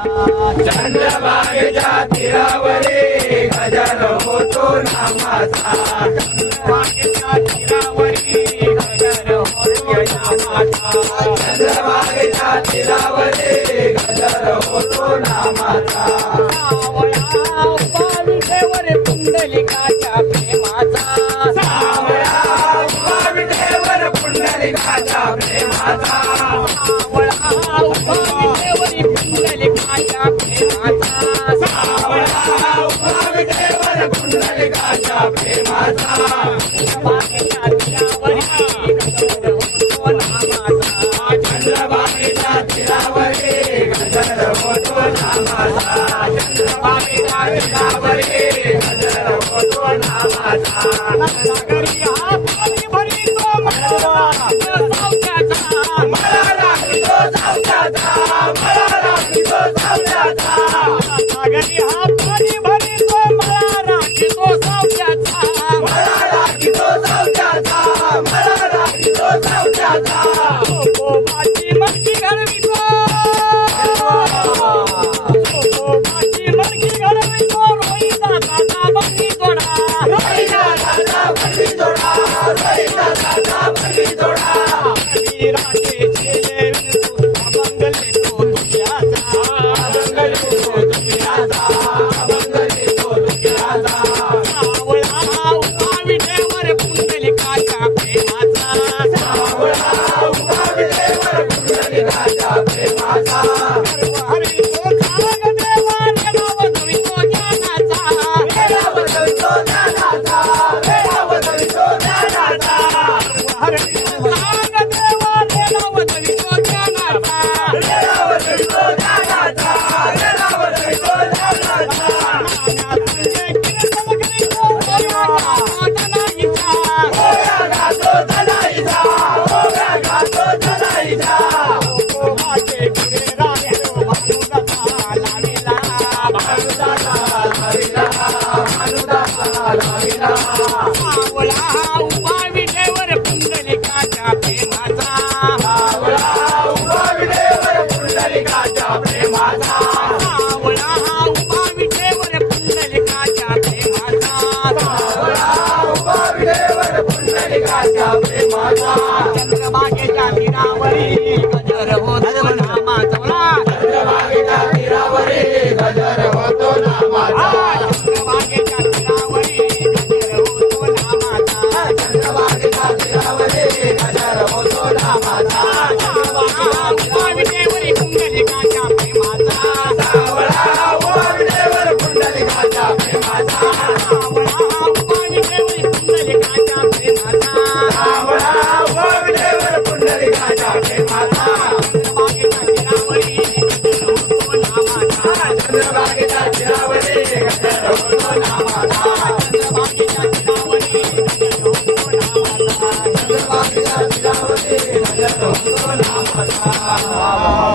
चंद्रभागेच्या तीरावरी गजर होतो नामाचा. चंद्रभागेच्या तीरावरी गजर होतो नामाचा. चंद्रभागेच्या तीरावरी गजर होतो नामाचा. सावळा उभा विठेवर पुंडलिकाच्या प्रेमाचा. सावळा उभा विठेवर पुंडलिकाच्या प्रेमाचा. सावळा उभा विठेवर पुंडलिकाच्या प्रेमाचा. सावळा उभा विठेवर पुंडलिकाच्या प्रेमाचा. चंद्रभागेच्या तीरावरी गजर होतो नामाचा. चंद्रभागेच्या तीरावरी गजर होतो नामाचा. चंद्रभागेच्या तीरावरी गजर होतो नामाचा. नगरी हा पाणी भरितो मला सावत्याचा. मला लागतो सावत्याचा. मला लागतो सावत्याचा. नगरी हा पाणी भरितो मला राखितो सावत्याचा. मला लागतो सावत्याचा. मला लागतो सावत्याचा. कोकोबाची मडकी घडवितो. कोकोबाची मडकी घडवितो. रोहिता दादा बंदी तोडा. रोहिला दादा बंदी तोडा. रोहिला दादा बंदी तोडा. वीराचे चेले विणतो अभंगले तो दुसऱ्याचा. अभंगले तो दुसऱ्याचा. अभंगले तो दुसऱ्याचा. सावळा उभा विठेवर पुंडलिकाच्या प्रेमाचा. सावळा उभा विठेवर पुंडलिकाच्या प्रेमाचा. हरी तो खाग देवा नाव धवितो ज्ञानाचा. वेळा बदलतो ज्ञानाचा. वेळा बदलतो ज्ञानाचा. हरी तो खाग देवा नाव धवितो ज्ञानाचा. वेळा बदलतो ज्ञानाचा. वेळा बदलतो ज्ञानाचा. ओव्या गातो तनाईचा. ओव्या गातो तनाईचा. भानुदासा लाविला. भानुदासा लाविला. सावळा उभा विठेवर पुंडलिकाच्या प्रेमाचा. सावळा उभा विठेवर पुंडलिकाच्या प्रेमाचा. सावळा उभा विठेवर पुंडलिकाच्या प्रेमाचा. सावळा उभा विठेवर पुंडलिकाच्या प्रेमाचा. चंद्रभागेच्या तीरावरी गजर होतो नामाचा. चंद्रभागेच्या तीरावरी गजर होतो नामाचा. चंद्रभागेच्या तीरावरी गजर होतो नामाचा. चंद्रभागेच्या तीरावरी गजर होतो नामाचा. सावळा उभा विठेवर पुंडलिकाच्या प्रेमाचा. सावळा उभा विठेवर पुंडलिकाच्या प्रेमाचा. सावळा उभा विठेवर पुंडलिकाच्या प्रेमाचा. सावळा उभा विठेवर पुंडलिकाच्या प्रेमाचा. चंद्रभागेच्या तीरावरी गजर होतो नामाचा. चंद्रभागेच्या तीरावरी गजर होतो नामाचा. चंद्रभागेच्या तीरावरी गजर होतो नामाचा. चंद्रभागेच्या तीरावरी गजर होतो नामाचा.